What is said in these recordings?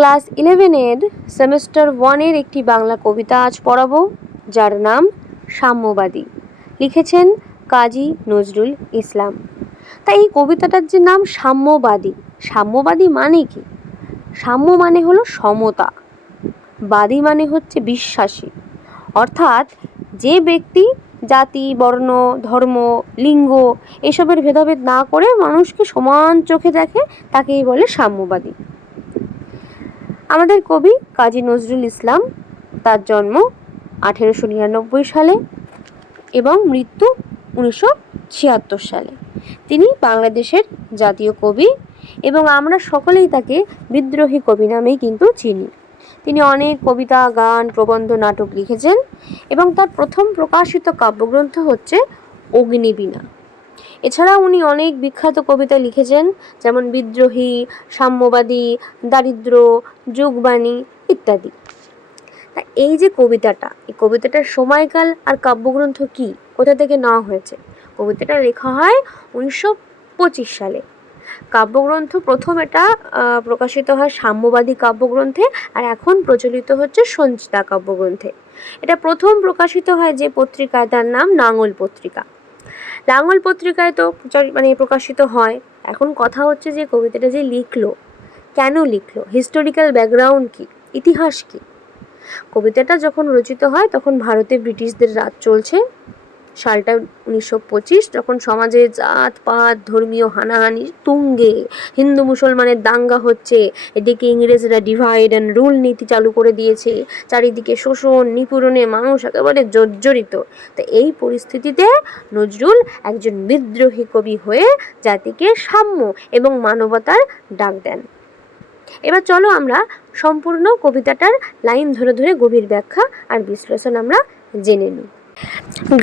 Class ইলেভেনের semester ওয়ানের একটি বাংলা কবিতা আজ পড়াবো, যার নাম সাম্যবাদী। লিখেছেন কাজী নজরুল ইসলাম। তাই এই কবিতাটার যে নাম সাম্যবাদী সাম্যবাদী মানে কি? সাম্য মানে হলো সমতা। বাদী মানে হচ্ছে বিশ্বাসী। অর্থাৎ যে ব্যক্তি, জাতি, বর্ণ, ধর্ম, লিঙ্গ এসবের ভেদাভেদ না করে মানুষকে সমান চোখে দেখে তাকেই বলে সাম্যবাদী। আমাদের কবি কাজী নজরুল ইসলাম, তার জন্ম আঠেরোশো নিরানব্বই সালে এবং মৃত্যু উনিশশো ছিয়াত্তর সালে। তিনি বাংলাদেশের জাতীয় কবি এবং আমরা সকলেই তাকে বিদ্রোহী কবি নামেই কিন্তু চিনি। তিনি অনেক কবিতা, গান, প্রবন্ধ, নাটক লিখেছেন এবং তার প্রথম প্রকাশিত কাব্যগ্রন্থ হচ্ছে অগ্নিবীণা। এছাড়া উনি অনেক বিখ্যাত কবিতা লিখেছেন, যেমন বিদ্রোহী, সাম্যবাদী, দারিদ্র, যুগবাণী ইত্যাদি। তা এই যে কবিতাটা, এই কবিতাটার সময়কাল আর কাব্যগ্রন্থ কি? কোথা থেকে নেওয়া হয়েছে? কবিতাটা লেখা হয় উনিশশো পঁচিশ সালে। কাব্যগ্রন্থ প্রথম এটা প্রকাশিত হয় সাম্যবাদী কাব্যগ্রন্থে আর এখন প্রচলিত হচ্ছে সঞ্চিতা কাব্যগ্রন্থে। এটা প্রথম প্রকাশিত হয় যে পত্রিকায়, তার নাম নাঙল পত্রিকা। লাঙল পত্রিকায় তো প্রচার- মানে প্রকাশিত হয়। এখন কথা হচ্ছে যে কবিতাটা যে লিখলো, কেন লিখলো? হিস্টোরিক্যাল ব্যাকগ্রাউন্ড কি? ইতিহাস কি? কবিতাটা যখন রচিত হয়, তখন ভারতে ব্রিটিশদের রাজ চলছে। সালটা উনিশশো পঁচিশ, যখন সমাজে জাত, পাত, ধর্মীয় হানাহানি তুঙ্গে, হিন্দু মুসলমানের দাঙ্গা হচ্ছে, এদিকে ইংরেজরা ডিভাইড অ্যান্ড রুল নীতি চালু করে দিয়েছে, চারিদিকে শোষণ, নিপীড়নে মানুষ একেবারে জর্জরিত। তা এই পরিস্থিতিতে নজরুল একজন বিদ্রোহী কবি হয়ে জাতিকে সাম্য এবং মানবতার ডাক দেন। এবার চলো আমরা সম্পূর্ণ কবিতাটার লাইন ধরে ধরে গভীর ব্যাখ্যা আর বিশ্লেষণ আমরা জেনে নিই।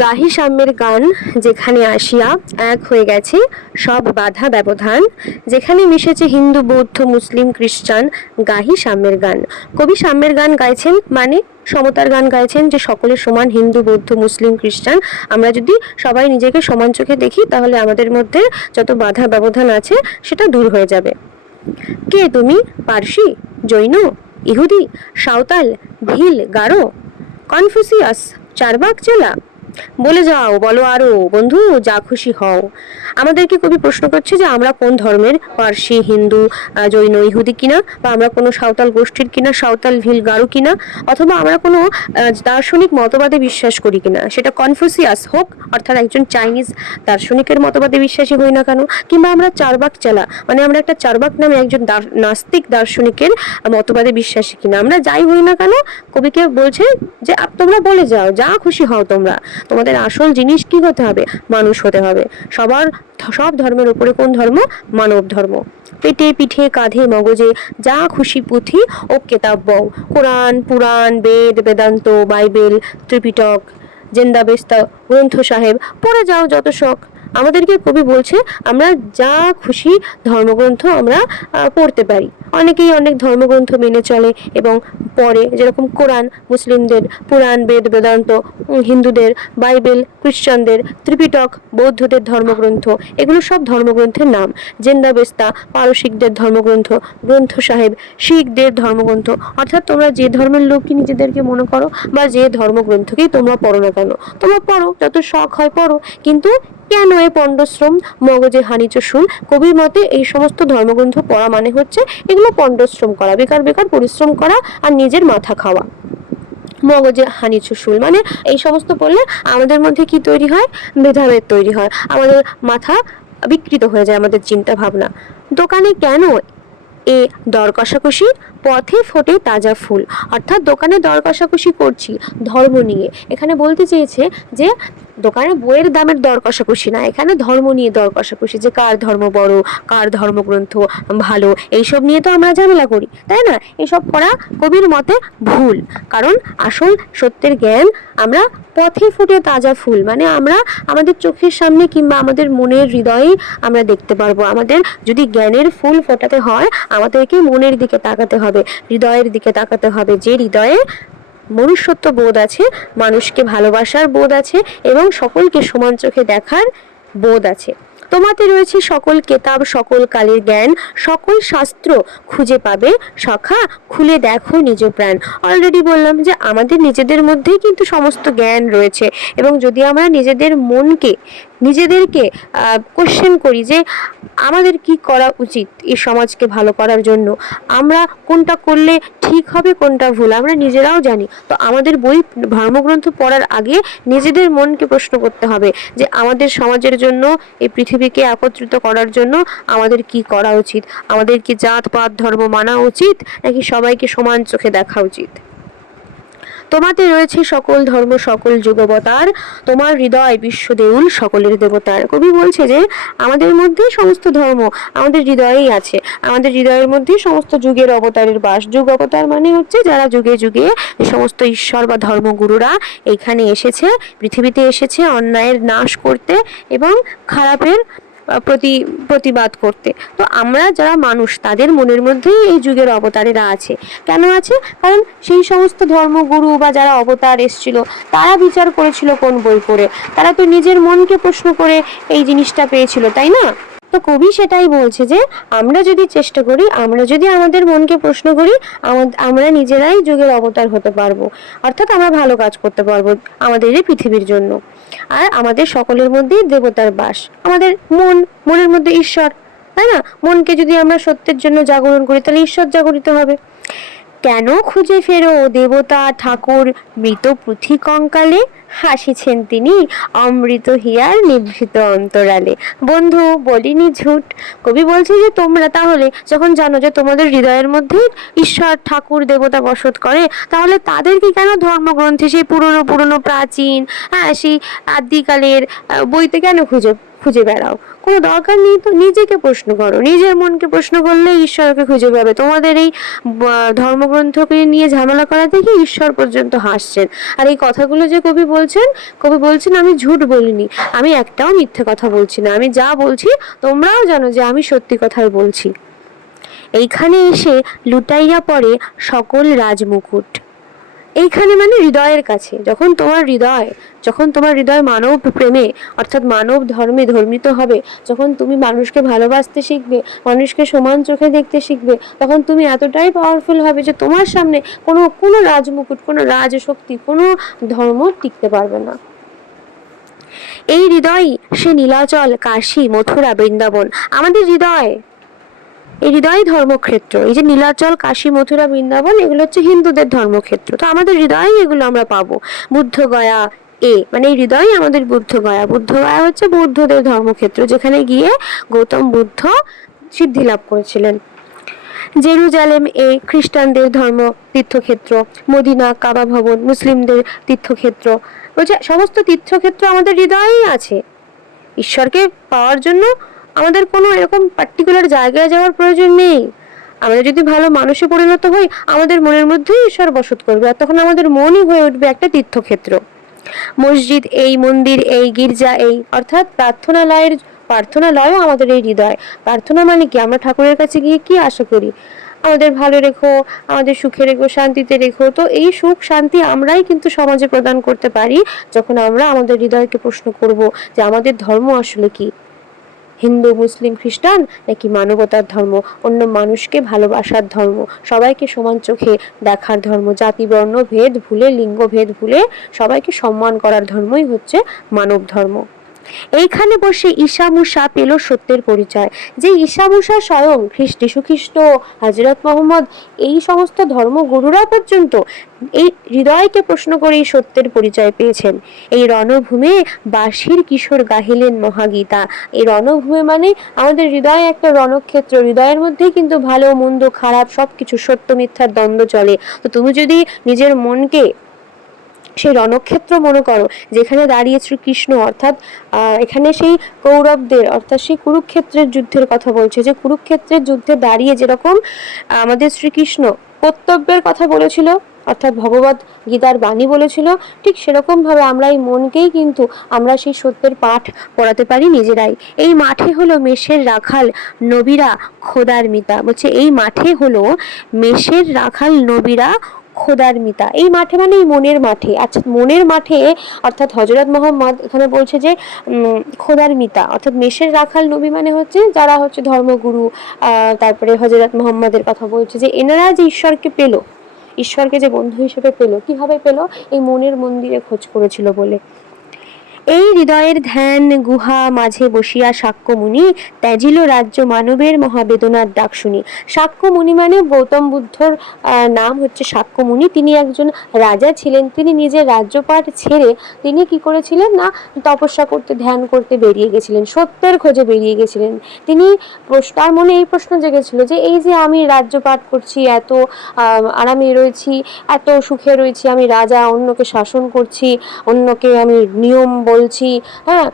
গাহি সাম্যের গান যেখানে আসিয়া এক হয়ে গেছে সব বাধা ব্যবধান। যেখানে মিশেছে হিন্দু, বৌদ্ধ, মুসলিম, খ্রিস্টান, গাহি সাম্যের গান। কবি সাম্যের গান গাইছেন মানে সমতার গান গাইছেন যে সকলে সমান হিন্দু, বৌদ্ধ, মুসলিম, খ্রিস্টান। আমরা যদি সবাই নিজেকে সমান চোখে দেখি তাহলে আমাদের মধ্যে যত বাধা ব্যবধান আছে সেটা দূর হয়ে যাবে। কে তুমি? পার্সি? জৈন? ইহুদি? সাঁওতাল? ভিল? গারো? কনফুসিয়াস? চারবাক জেলা। বলে যাও, বলো আরও বন্ধু, যা খুশি হও। আমাদেরকে কবি প্রশ্ন করছে যে, আমরা কোন ধর্মের পার্সি? হিন্দু জৈন, ইহুদি কিনা? বা আমরা কোনো সাঁওতাল গোষ্ঠীর কিনা? সাঁওতাল ভিল গারো কিনা? অথবা আমরা কোনো দার্শনিক মতবাদে বিশ্বাস করি কিনা? সেটা কনফুসিয়াস হোক, অর্থাৎ একজন চাইনিজ দার্শনিকের মতবাদে বিশ্বাসী হই না কেন? কিংবা আমরা চারবাক চেলা মানে আমরা একটা চারবাক নামে একজন নাস্তিক দার্শনিকের মতবাদে বিশ্বাসী কিনা? আমরা যাই হই না কেন? কবিকে বলছে যে তোমরা বলে যাও, যা খুশি হও তোমরা। তোমাদের আসল জিনিস কি হতে হবে? মানুষ হতে হবে। সবার সব ধর্মের উপরে কোন ধর্ম? মানব ধর্ম। পেটে, পিঠে, কাঁধে, মগজে যা খুশি পুঁথি ও কেতাব্য Quran, Puran, Ved, Vedanta, Bible, Tripitak, Zend Avesta Granth Sahib পড়ে যাও যত শখ। আমাদেরকে কবি বলছে, আমরা যা খুশি ধর্মগ্রন্থ আমরা পড়তে পারি। অনেকেই অনেক ধর্মগ্রন্থ মেনে চলে এবং পড়ে, যেরকম কোরআন, মুসলিমদের পুরাণ, বেদ, বেদান্ত হিন্দুদের, বাইবেল, খ্রিস্টানদের, ত্রিপিটক, বৌদ্ধদের ধর্মগ্রন্থ, এগুলো সব ধর্মগ্রন্থের নাম। জেন্দাবেস্তা পারসিকদের ধর্মগ্রন্থ, গ্রন্থ সাহেব, শিখদের ধর্মগ্রন্থ। অর্থাৎ তোমরা যে ধর্মের লোককে নিজেদেরকে মনে করো বা যে ধর্মগ্রন্থকেই তোমরা পড়ো না কেন। তোমরা পড়ো, যত শখ হয় পড়ো, কিন্তু কেন এ পণ্ডশ্রম, মগজে হানিচ শুন কবির মতে এই সমস্ত ধর্মগ্রন্থ পড়া মানে হচ্ছে এগুলো পণ্ডশ্রম করা, বেকার বেকার পরিশ্রম করা আর নিজের মাথা খাওয়া। মগজে হানি চুশুল মানে এই সমস্ত পড়লে আমাদের মধ্যে কি তৈরি হয়? ভেদাভেদ তৈরি হয়। আমাদের মাথা বিকৃত হয়ে যায়, আমাদের চিন্তা ভাবনা। দোকানে কেন এ দর কষাকষি? পথে ফোটে তাজা ফুল। অর্থাৎ দোকানে দর কষাকষি করছি, ধর্ম নিয়ে। এখানে বলতে চেয়েছে যে দোকানে বইয়ের দামের দর কষাকষি না। এখানে ধর্ম নিয়ে দর কষাকষি যে কার ধর্ম বড়, কার ধর্মগ্রন্থ ভালো, এইসব নিয়ে তো আমরা ঝামেলা করি, তাই না? এসব করা কবির মতে ভুল। কারণ আসল সত্যের জ্ঞান আমরা পথে ফুটে তাজা ফুল মানে আমরা আমাদের চোখের সামনে কিংবা আমাদের মনের হৃদয়ে আমরা দেখতে পারব। আমাদের যদি জ্ঞানের ফুল ফোটাতে হয়, আমাদেরকে মনের দিকে তাকাতে হবে, হৃদয়ের দিকে তাকাতে হবে। যে হৃদয়ে মনুষ্যত্ব বোধ আছে মানুষকে ভালোবাসার বোধ আছে এবং সকলকে সমান চোখে দেখার বোধ আছে। তোমাতে রয়েছে সকল কেতাব, সকল কালের জ্ঞান, সকল শাস্ত্র খুঁজে পাবে। সখা খুলে দেখো নিজ প্রাণ। অলরেডি বললাম যে আমাদের নিজেদের মধ্যেই কিন্তু সমস্ত জ্ঞান রয়েছে এবং যদি আমরা নিজেদের মনকে, নিজেদেরকে কোশ্চেন করি যে আমাদের কি করা উচিত এই সমাজকে ভালো করার জন্য? আমরা কোনটা করলে ঠিক হবে, কোনটা ভুল আমরা নিজেরাও জানি। তো আমাদের বই, ধর্মগ্রন্থ পড়ার আগে নিজেদের মনকে প্রশ্ন করতে হবে যে আমাদের সমাজের জন্য এই পৃথিবীকে একত্রিত করার জন্য আমাদের কি করা উচিত? আমাদের কি জাত, পাত, ধর্ম মানা উচিত? নাকি সবাইকে সমান চোখে দেখা উচিত? তোমাতে রয়েছে সকল ধর্ম, সকল যুগবতার। তোমার হৃদয় বিশ্বদেউল, সকলের দেবতার। কবি বলছে যে, আমাদের মধ্যে সমস্ত ধর্ম আমাদের হৃদয়েই আছে। আমাদের হৃদয়ের মধ্যে সমস্ত যুগের অবতারের বাস। যুগ অবতার মানে হচ্ছে যারা যুগে যুগে সমস্ত ঈশ্বর বা ধর্মগুরুরা এখানে এসেছে, পৃথিবীতে এসেছে, অন্যায়ের নাশ করতে এবং খারাপের প্রতি, প্রতিবাদ করতে। তো আমরা যারা মানুষ, তাদের মনের মধ্যেই এই যুগের অবতারেরা আছে। কেন আছে? কারণ সেই সমস্ত ধর্মগুরু বা যারা অবতার এসছিল, তারা বিচার করেছিল কোন বই পড়ে। তারা তো নিজের মনকে প্রশ্ন করে এই জিনিসটা পেয়েছিল, তাই না? তো কবি সেটাই বলছে যে, আমরা যদি চেষ্টা করি, আমরা যদি আমাদের মনকে প্রশ্ন করি আমরা নিজেরাই যুগের অবতার হতে পারব। অর্থাৎ আমরা ভালো কাজ করতে পারব আমাদের এই পৃথিবীর জন্য। আর আমাদের সকলের মধ্যেই দেবতার বাস। আমাদের মন, মনের মধ্যে ঈশ্বর, তাই না? মনকে যদি আমরা সত্যের জন্য জাগরণ করি, তাহলে ঈশ্বর জাগরিত হবে। কেন খুঁজে ফেরো দেবতা ঠাকুর? মৃত পুঁথি কঙ্কালে হাসিছেন তিনি অমৃত হিয়ার নিভৃত অন্তরালে। বন্ধু, বলিনি ঝুট। কবি বলছে যে, তোমরা তাহলে যখন জানো যে তোমাদের হৃদয়ের মধ্যে ঈশ্বর, ঠাকুর, দেবতা বসত করে, তাহলে তাদেরকে কেন ধর্মগ্রন্থে সেই পুরনো পুরনো প্রাচীন হ্যাঁ সেই আদিকালের বইতে কেন খুঁজে খুঁজে বেড়াও? কোনো দরকার নেই তো নিজেকে প্রশ্ন করো। নিজের মনকে প্রশ্ন করলে ঈশ্বরকে খুঁজে পাবে। তোমাদের এই ধর্মগ্রন্থকে নিয়ে ঝামেলা করা থেকে ঈশ্বর পর্যন্ত হাসছেন। আর এই কথাগুলো যে কবি বলছেন কবি বলছেন, আমি ঝুট বলিনি, আমি একটাও মিথ্যে কথা বলছি না। আমি যা বলছি, তোমরাও জানো যে আমি সত্যি কথাই বলছি। এইখানে এসে লুটাইয়া পড়ে সকল রাজমুকুট। এইখানে মানে হৃদয়ের কাছে। যখন তোমার হৃদয়, যখন তোমার হৃদয় মানব প্রেমে, অর্থাৎ মানব ধর্মে ধর্মিত হবে, যখন তুমি মানুষকে ভালোবাসতে শিখবে, মানুষকে সমান চোখে দেখতে শিখবে, তখন তুমি এতটাই পাওয়ারফুল হবে যে তোমার সামনে কোনো কোনো রাজমুকুট, কোনো রাজশক্তি, কোনো ধর্ম টিকতে পারবে না। এই হৃদয় সে নীলাচল, কাশী, মথুরা, বৃন্দাবন, আমাদের হৃদয়। হৃদয় ধর্মক্ষেত্র, এই যে নীলাচল, কাশী, মথুরা, বৃন্দাবন, এগুলো হচ্ছে হিন্দুদের ধর্মক্ষেত্র। তো আমাদের হৃদয় এগুলো আমরা পাবো। বুদ্ধ গয়া এ মানে এই হৃদয় আমাদের বুদ্ধ গয়া। বুদ্ধ গয়া হচ্ছে বুদ্ধদের ধর্মক্ষেত্র, যেখানে গিয়ে গৌতম বুদ্ধ সিদ্ধি লাভ করেছিলেন। জেরুজালেম এ খ্রিস্টানদের ধর্ম তীর্থক্ষেত্র, মদিনা, কাবা ভবন, মুসলিমদের তীর্থক্ষেত্র বলছে সমস্ত তীর্থক্ষেত্র আমাদের হৃদয়েই আছে। ঈশ্বরকে পাওয়ার জন্য আমাদের কোনো এরকম পার্টিকুলার জায়গায় যাওয়ার প্রয়োজন নেই। আমরা যদি ভালো মানুষে পরিণত হই, আমাদের মনের মধ্যেই ঈশ্বর বসত করবে আর তখন আমাদের মনই হয়ে উঠবে একটা তীর্থক্ষেত্র। মসজিদ, এই মন্দির, এই গির্জা, এই অর্থাৎ প্রার্থনালয়ের, প্রার্থনালয়ও আমাদের এই হৃদয়। প্রার্থনা মানে কি? আমরা ঠাকুরের কাছে গিয়ে কি আশা করি? আমাদের ভালো রেখো, আমাদের সুখে রেখো, শান্তিতে রেখো। তো এই সুখ, শান্তি আমরাই কিন্তু সমাজে প্রদান করতে পারি যখন আমরা আমাদের হৃদয়কে প্রশ্ন করব যে আমাদের ধর্ম আসলে কি? হিন্দু, মুসলিম, খ্রিস্টান নাকি মানবতার ধর্ম? অন্য মানুষকে ভালোবাসার ধর্ম? সবাইকে সমান চোখে দেখার ধর্ম? জাতি, বর্ণ, ভেদ, ভুলে, লিঙ্গ, ভেদ ভুলে সবাইকে সম্মান করার ধর্মই হচ্ছে মানব ধর্ম। এইখানে বসে ঈশা ঈশামুষা পেল সত্যের পরিচয়, যে ঈশামুষা স্বয়ং খ্রিস্ট যীশুখ্রিস্ট হাজরত মোহাম্মদ, এই সমস্ত ধর্মগুরুরা পর্যন্ত এই হৃদয়কে প্রশ্ন করে এই সত্যের পরিচয় পেয়েছেন। এই রণভূমে বাসির কিশোর গাহিলেন মহাগীতা। এই রণভূমে মানে আমাদের হৃদয় একটা রণক্ষেত্র, হৃদয়ের মধ্যেই কিন্তু ভালো, মন্দ, খারাপ সব কিছু সত্য মিথ্যার দ্বন্দ্ব চলে। তো তুমি যদি নিজের মনকে সেই রণক্ষেত্র মনে করো, যেখানে দাঁড়িয়ে শ্রীকৃষ্ণ অর্থাৎ এখানে সেই কৌরবদের অর্থাৎ সেই কুরুক্ষেত্রের যুদ্ধের কথা বলছে, যে কুরুক্ষেত্রের যুদ্ধে দাঁড়িয়ে যেরকম, আমাদের শ্রীকৃষ্ণ কর্তব্যের কথা বলেছিল, অর্থাৎ ভগবত গীতার বাণী বলেছিল, ঠিক সেরকমভাবে আমরা এই মনকেই কিন্তু আমরা সেই সত্যের পাঠ পড়াতে পারি নিজেরাই। এই মাঠে হলো মেষের রাখাল নবীরা খোদার মিতা। বলছে এই মাঠে হলো মেষের রাখাল নবীরা খোদার মিতা। এই মাঠে মানে এই মনের মাঠে। আচ্ছা মনের মাঠে অর্থাৎ হজরত মোহাম্মদ এখানে বলছে যে খোদার মিতা। অর্থাৎ মেষের রাখাল নবী মানে হচ্ছে যারা হচ্ছে ধর্মগুরু তারপরে হজরত মোহাম্মদের কথা বলছে যে, এনারা যে ঈশ্বরকে পেল, ঈশ্বরকে যে বন্ধু হিসেবে পেল, কীভাবে পেল? এই মনের মন্দিরে খোঁজ করেছিল বলে। এই হৃদয়ের ধ্যান গুহা মাঝে বসিয়া সাক্ষ্যমুনি, ত্যাজিল রাজ্য মানবের মহাবেদনার ডাক শুনি সাক্ষ্যমুনি মানে গৌতম বুদ্ধর নাম হচ্ছে সাক্ষ্যমুনি। তিনি একজন রাজা ছিলেন, তিনি নিজের রাজ্যপাট ছেড়ে তিনি কি করেছিলেন না, তপস্যা করতে, ধ্যান করতে বেরিয়ে গেছিলেন, সত্যের খোঁজে বেরিয়ে গেছিলেন। তিনি তার মনে এই প্রশ্ন জেগেছিল যে, এই যে আমি রাজ্যপাট করছি, এত আরামে রয়েছি, এত সুখে রয়েছি, আমি রাজা, অন্যকে শাসন করছি, অন্যকে আমি নিয়ম বলছি হ্যাঁ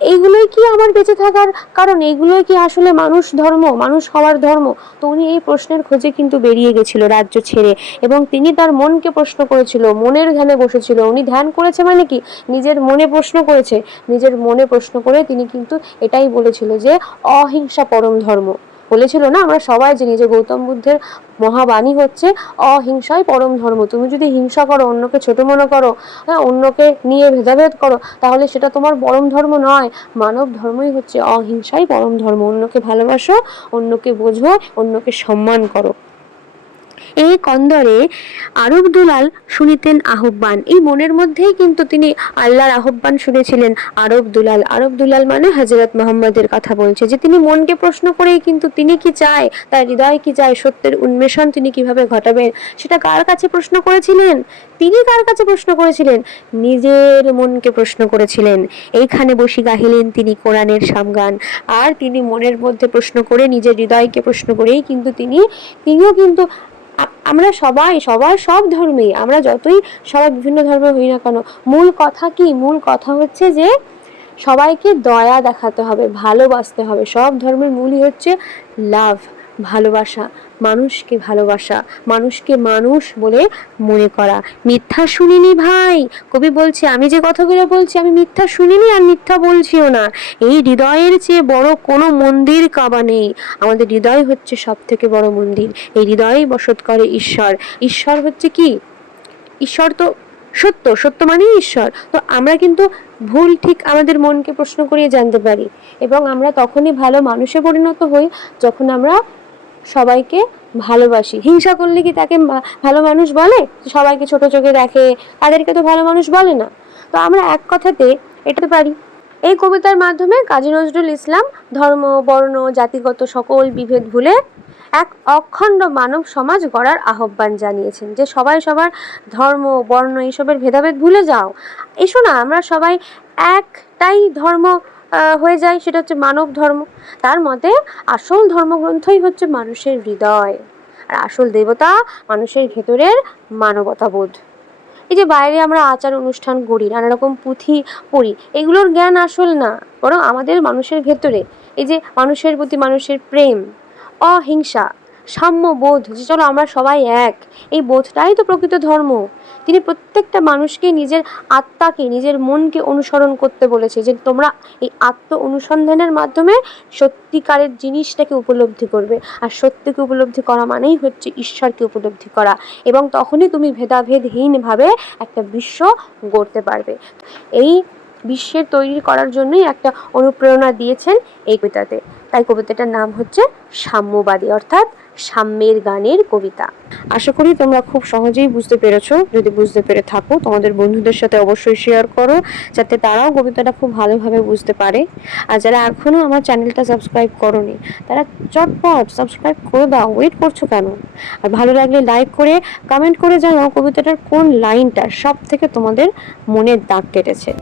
এইগুলোই কি আমার বেঁচে থাকার কারণ? এইগুলোই কি আসলে মানুষ ধর্ম? মানুষ হওয়ার ধর্ম? তো উনি এই প্রশ্নের খোঁজে কিন্তু বেরিয়ে গেছিল রাজ্য ছেড়ে এবং তিনি তার মনকে প্রশ্ন করেছিল, মনের ধ্যানে বসেছিল। উনি ধ্যান করেছে মানে কি? নিজের মনে প্রশ্ন করেছে। নিজের মনে প্রশ্ন করে তিনি কিন্তু এটাই বলেছিল যে, অহিংসা পরম ধর্ম। বলেছিল না, আমরা সবাই জানি যে গৌতম বুদ্ধের মহাবাণী হচ্ছে অহিংসাই পরম ধর্ম। তুমি যদি হিংসা করো, অন্যকে ছোট মনে করো হ্যাঁ অন্যকে নিয়ে ভেদাভেদ করো, তাহলে সেটা তোমার পরম ধর্ম নয়। মানব ধর্মই হচ্ছে অহিংসাই পরম ধর্ম। অন্যকে ভালোবাসো, অন্যকে বোঝো, অন্যকে সম্মান করো। এই কন্দরে আরব দুলাল শুনিতেন আহ্বান। এই মনের মধ্যেই কিন্তু তিনি আল্লাহর আহ্বান শুনেছিলেন। আরব দুলাল আরব দুলাল মানে হজরত মোহাম্মদের কথা বলছে যে তিনি মনকে প্রশ্ন করেই কিন্তু তিনি কি চায়, তার হৃদয় কি চায়, সত্যের উন্মেষণ তিনি কীভাবে ঘটাবেন, সেটা কার কাছে প্রশ্ন করেছিলেন? তিনি কার কাছে প্রশ্ন করেছিলেন? নিজের মনকে প্রশ্ন করেছিলেন। এইখানে বসি গাহিলেন তিনি কোরআনের সামগান। আর তিনি মনের মধ্যে প্রশ্ন করে নিজের হৃদয়কে প্রশ্ন করেই কিন্তু তিনি, তিনিও কিন্তু আমরা সবাই, সবার সব ধর্মেই, আমরা যতই সবাই বিভিন্ন ধর্মে হই না কেন, মূল কথা কি? মূল কথা হচ্ছে যে সবাইকে দয়া দেখাতে হবে, ভালোবাসতে হবে। সব ধর্মের মূলই হচ্ছে লাভ ভালোবাসা। মানুষকে ভালোবাসা, মানুষকে মানুষ বলে মনে করা। মিথ্যা শুনিনি ভাই। কবি বলছে, আমি যে কথাগুলো বলছি, আমি মিথ্যা শুনিনি আর মিথ্যা বলছিও না। এই হৃদয়ের চেয়ে বড় কোনো মন্দির কাবা নেই। আমাদের হৃদয় হচ্ছে সব থেকে বড় মন্দির। এই হৃদয়েই বসত করে ঈশ্বর। ঈশ্বর হচ্ছে কি? ঈশ্বর তো সত্য। সত্য মানেই ঈশ্বর। তো আমরা কিন্তু ভুল ঠিক আমাদের মনকে প্রশ্ন করিয়ে জানতে পারি। এবং আমরা তখনই ভালো মানুষে পরিণত হই যখন আমরা সবাইকে ভালোবাসি। হিংসা করলে কি তাকে ভালো মানুষ বলে? সবাইকে ছোট চোখে দেখে, তাদেরকে তো ভালো মানুষ বলে না। তো আমরা এক কথাতে এটাতে পারি। এই কবিতার মাধ্যমে কাজী নজরুল ইসলাম ধর্ম, বর্ণ, জাতিগত সকল বিভেদ ভুলে এক অখণ্ড মানব সমাজ গড়ার আহ্বান জানিয়েছেন যে, সবাই সবার ধর্ম, বর্ণ এইসবের ভেদাভেদ ভুলে যাও। এসো না, আমরা সবাই একটাই ধর্ম হয়ে যায়, সেটা হচ্ছে মানব ধর্ম। তার মতে আসল ধর্মগ্রন্থই হচ্ছে মানুষের হৃদয়। আর আসল দেবতা মানুষের ভেতরের মানবতাবোধ। এই যে বাইরে আমরা আচার অনুষ্ঠান করি, নানা রকম পুঁথি পড়ি, এগুলোর জ্ঞান আসল না, বরং আমাদের মানুষের ভেতরে এই যে মানুষের প্রতি মানুষের প্রেম, অহিংসা সাম্যবোধ, যে চলো আমরা সবাই এক। এই বোধটাই তো প্রকৃত ধর্ম। তিনি প্রত্যেকটা মানুষকে নিজের আত্মাকে, নিজের মনকে অনুসরণ করতে বলেছে যে তোমরা এই আত্ম অনুসন্ধানের মাধ্যমে সত্যিকারের জিনিসটাকে উপলব্ধি করবে। আর সত্যকে উপলব্ধি করা মানেই হচ্ছে ঈশ্বরকে উপলব্ধি করা। এবং তখনই তুমি ভেদাভেদহীনভাবে একটা বিশ্ব গড়তে পারবে। এই বিশ্বের তৈরি করার জন্যই একটা অনুপ্রেরণা দিয়েছেন এই কবিতাতে। তাই কবিতাটার নাম হচ্ছে সাম্যবাদী, অর্থাৎ সাম্যের গানের কবিতা। আশা করি তোমরা খুব সহজেই বুঝতে পেরেছ। যদি বুঝতে পেরে থাকো, তোমাদের বন্ধুদের সাথে অবশ্যই শেয়ার করো, যাতে তারাও কবিতাটা খুব ভালোভাবে বুঝতে পারে। আর যারা এখনও আমার চ্যানেলটা সাবস্ক্রাইব করোনি, তারা চটপট সাবস্ক্রাইব করে দাও। ওয়েট করছ কেন? আর ভালো লাগলে লাইক করে কমেন্ট করে জানাও কবিতাটার কোন লাইনটা সব থেকে তোমাদের মনের দাগ কেটেছে।